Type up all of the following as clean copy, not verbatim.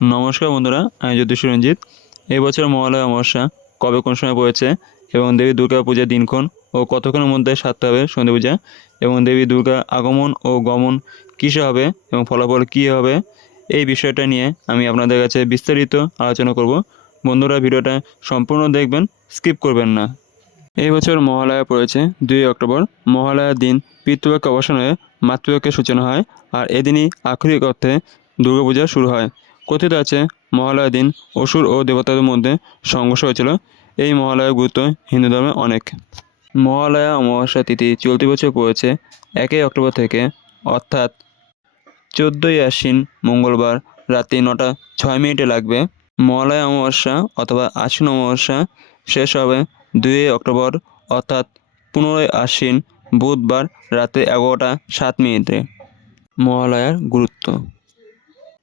নমস্কার বন্ধুরা, আমি জ্যোতিষ রঞ্জিত। এই বছর মহালয়া অমাবস্যা কবে কোন সময় পড়েছে এবং দেবী দুর্গা পূজার দিনক্ষণ ও কতক্ষণের মধ্যে সারতে হবে সন্ধে পূজা এবং দেবী দুর্গা আগমন ও গমন কিসে হবে এবং ফলাফল কী হবে, এই বিষয়টা নিয়ে আমি আপনাদের কাছে বিস্তারিত আলোচনা করব। বন্ধুরা, ভিডিওটা সম্পূর্ণ দেখবেন, স্কিপ করবেন না। এই বছর মহালয়া পড়েছে 2 অক্টোবর। মহালয়ার দিন পিতৃপক্ষ অবসান হয়ে মাতৃপক্ষের সূচনা হয়, আর এদিনই আক্ষরিক অর্থে দুর্গাপূজা শুরু হয়। কথিত আছে মহালয়ার দিন অসুর ও দেবতাদের মধ্যে সংঘর্ষ হয়েছিল। এই মহালয়ার গুরুত্ব হিন্দু ধর্মে অনেক। মহালয়া অমাবস্যা তিথি চলতি বছর পড়েছে 1 অক্টোবর থেকে, অর্থাৎ 14ই আশ্বিন মঙ্গলবার রাত্রি 9টা 6 মিনিটে লাগবে। মহালয়া অমাবস্যা অথবা আশ্বিন অমাবস্যা শেষ হবে 2 অক্টোবর, অর্থাৎ 15ই আশ্বিন বুধবার রাতে 11টা 7 মিনিটে। মহালয়ার গুরুত্ব।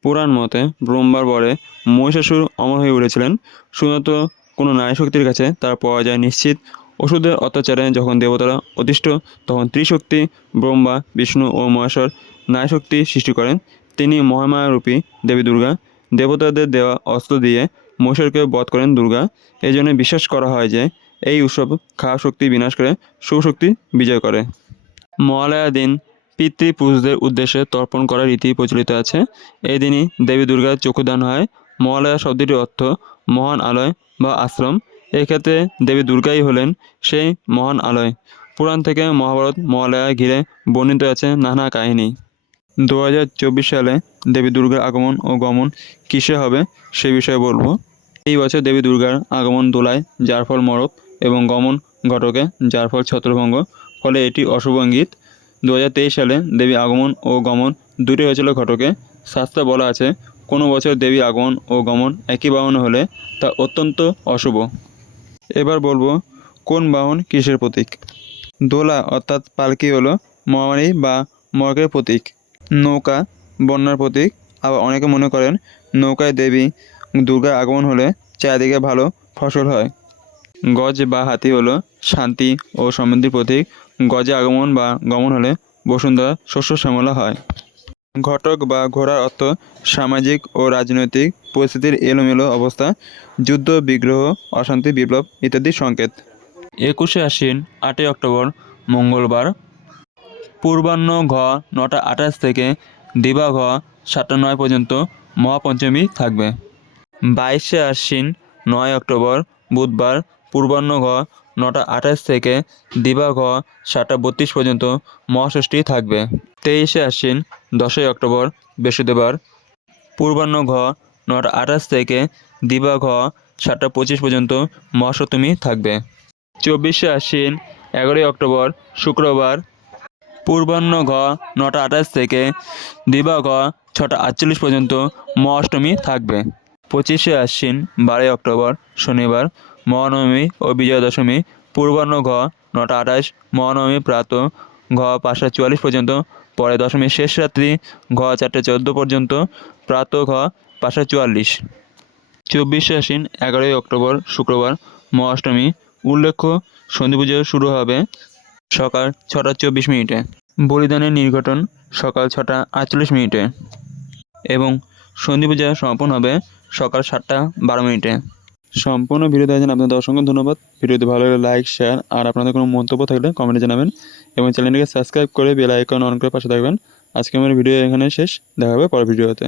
পুরাণ মতে ব্রহ্মার বরে মহিষাসুর অমর হয়ে উঠেছিলেন। শুধুমাত্র কোনো নারী শক্তির কাছে তার পাওয়া যায় নিশ্চিত। অসুরদের অত্যাচারে যখন দেবতারা অতিষ্ঠ, তখন ত্রিশক্তি ব্রহ্মা, বিষ্ণু ও মহেশ্বর নারী শক্তি সৃষ্টি করেন। তিনি মহামায়ারূপী দেবী দুর্গা। দেবতাদের দেওয়া অস্ত্র দিয়ে মহিষাসুরকে বধ করেন দুর্গা। এই জন্য বিশ্বাস করা হয় যে এই উৎসব খারাপ শক্তি বিনাশ করে শুভ শক্তি বিজয় করে। মহালয়ার দিন পিতৃপুরুষদের উদ্দেশ্যে তর্পণ করার রীতি প্রচলিত আছে। এই দিনই দেবী দুর্গার চক্ষুদান হয়। মহালয়া শব্দটির অর্থ মহান আলয় বা আশ্রম। এক্ষেত্রে দেবী দুর্গাই হলেন সেই মহান আলয়। পুরাণ থেকে মহাভারত মহালয়া ঘিরে বর্ণিত আছে নানা কাহিনী। 2024 সালে দেবী দুর্গার আগমন ও গমন কিসে হবে সে বিষয়ে বলবো। এই বছর দেবী দুর্গার আগমন দোলায়, যার ফল মরক, এবং গমন ঘটকে, যার ফল ছত্রভঙ্গ। ফলে এটি অশুভ ইঙ্গিত। 2023 সালে দেবী আগমন ও গমন দুটি হয়েছিল ঘটকে। শাস্ত্রে বলা আছে কোনো বছর দেবী আগমন ও গমন একই বাহনে হলে তা অত্যন্ত অশুভ। এবার বলবো কোন বাহন কিসের প্রতীক। দোলা অর্থাৎ পালকি হলো মহামারী বা মর্গের প্রতীক। নৌকা বন্যার প্রতীক। আবার অনেকে মনে করেন নৌকায় দেবী দুর্গার আগমন হলে চারিদিকে ভালো ফসল হয়। গজ বা হাতি হলো শান্তি ও সমৃদ্ধির প্রতীক। গজে আগমন বা গমন হলে বসুন্ধরা শস্য শ্যামলা হয়। ঘটক বা ঘোড়ার অর্থ সামাজিক ও রাজনৈতিক পরিস্থিতির এলোমেলো অবস্থা, যুদ্ধ, বিগ্রহ, অশান্তি, বিপ্লব ইত্যাদি সংকেত। 21 আশ্বিন 8 অক্টোবর মঙ্গলবার পূর্বাহ্ন ঘ 9টা 28 থেকে দিবা ঘ 7টা 9 পর্যন্ত মহাপঞ্চমী থাকবে। 22 আশ্বিন 9 অক্টোবর বুধবার পূর্বাহ্ন ঘ 9টা 28 থেকে দিবা ঘ 7টা 32 পর্যন্ত মহাষষ্ঠী থাকবে। 23 আশ্বিন 10 অক্টোবর বৃহস্পতিবার পূর্বাহ্ন ঘ 9টা 28 থেকে দিবা ঘ 7টা 25 পর্যন্ত মহাসপ্তমী থাকবে। 24 আশ্বিন 11 অক্টোবর শুক্রবার পূর্বাহ্ন ঘ 9টা 28 থেকে দিবা ঘ 6টা 48 পর্যন্ত মহাষ্টমী থাকবে। 25 আশ্বিন 12 অক্টোবর শনিবার মহানবমী ও বিজয়া দশমী। পূর্বাহ্ন ঘ 9টা 28, মহানবমী প্রাতঃ ঘ 5টা 44 পর্যন্ত, পরে দশমীর শেষ রাত্রি ঘ 4টা 14 পর্যন্ত, প্রাতঃ ঘ 5টা 44। 24 আশ্বিন 11 অক্টোবর শুক্রবার মহাষ্টমী। উল্লেখ্য সন্ধি পুজো শুরু হবে সকাল 6টা 24 মিনিটে। বলিদানের নির্ঘটন সকাল 6টা 48 মিনিটে এবং সন্ধি পূজা সমাপন হবে সকাল 7টা 12 মিনিটে। সম্পূর্ণ ভিডিও দেখার জন্য আপনাদের অসংখ্য ধন্যবাদ। ভিডিওটি ভালো লাগলে লাইক, শেয়ার আর আপনাদের কোনো মন্তব্য থাকলে কমেন্টে জানাবেন এবং চ্যানেলটিকে সাবস্ক্রাইব করে বেল আইকন অন করে পাশে থাকবেন। আজকে আমার ভিডিও এখানে শেষ। দেখা হবে পরের ভিডিওতে।